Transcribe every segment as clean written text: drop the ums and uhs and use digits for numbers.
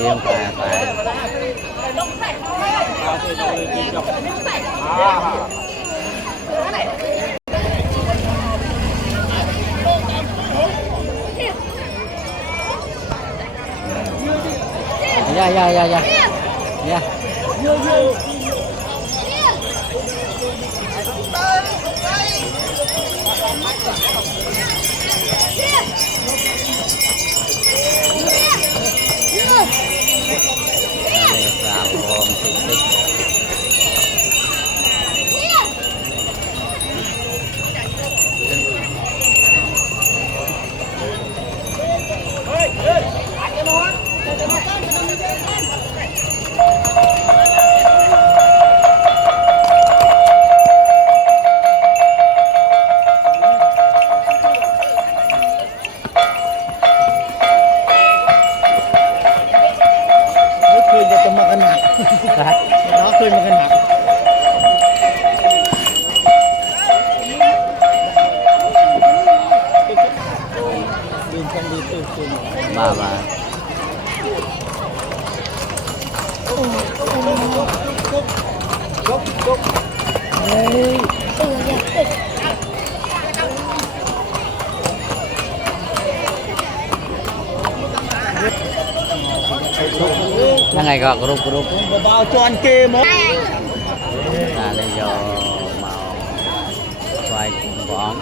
riêng tại dạ đó khơi một cái nạp đường con đi từ từ bà là ngày gặp grup bao cho anh kê món là lấy vô màu xoay cùng bóng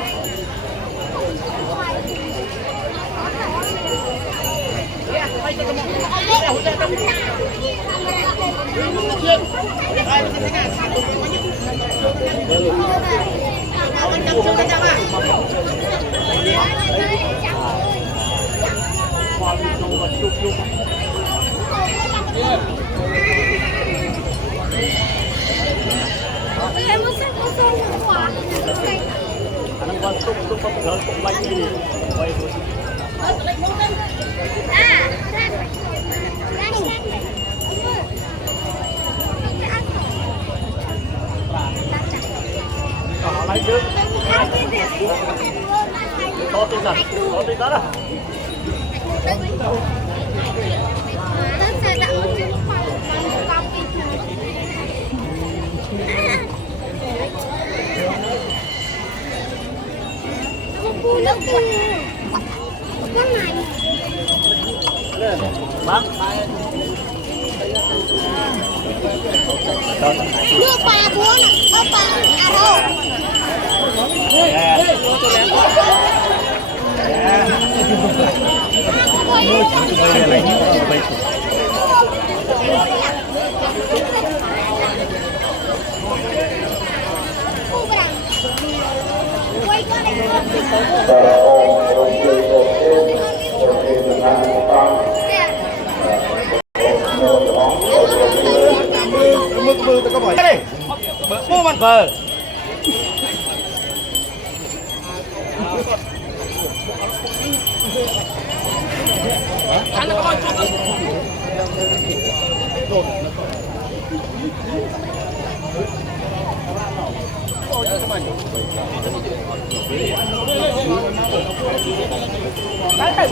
nước bà búa nè, có bà à đâu. mưa tôi có hỏi đây mua mặt vờ Hãy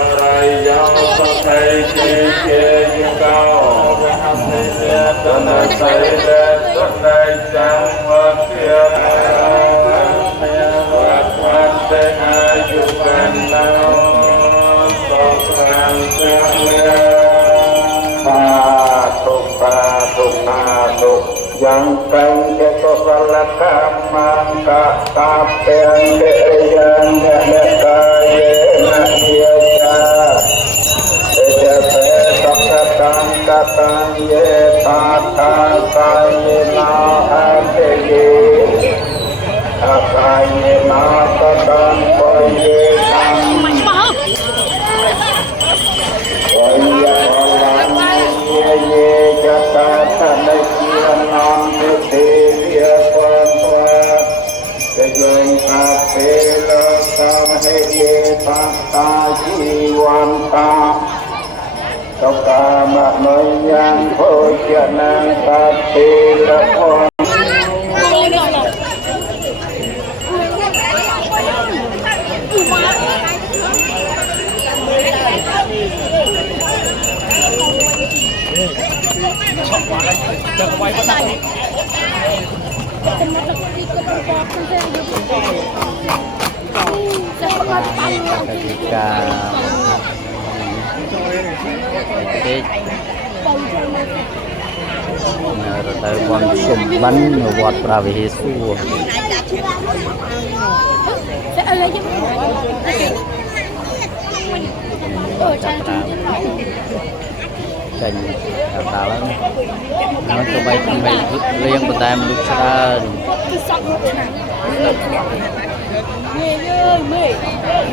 subscribe cho kênh Ghiền Mì Gõ để không bỏ lỡ ยังเป็นเจตสลกรรมังกะตาเป็นเดยังเนกายนะเยจาเจเปตักตังกตังเยตาตังกายนาอันเยกายนาตตังปอยเยตังปอยยะลังเยจัตตาทันเกียนองเทเวียปันวะจะยังอาเปลสัมเหเยตัตตาจีวันตาตกามะมยังโพชนังตัดเตละพรketika titik telepon sumban buat prawisu cảnh đào lắm nó tụi bay liên của ta được sao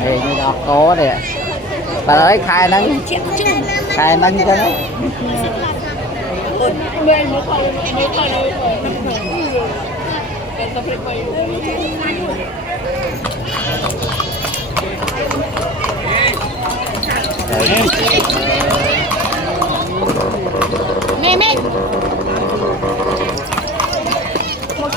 đây như đó có đấy bà nói khai nắng cho nó mẹ mẹ một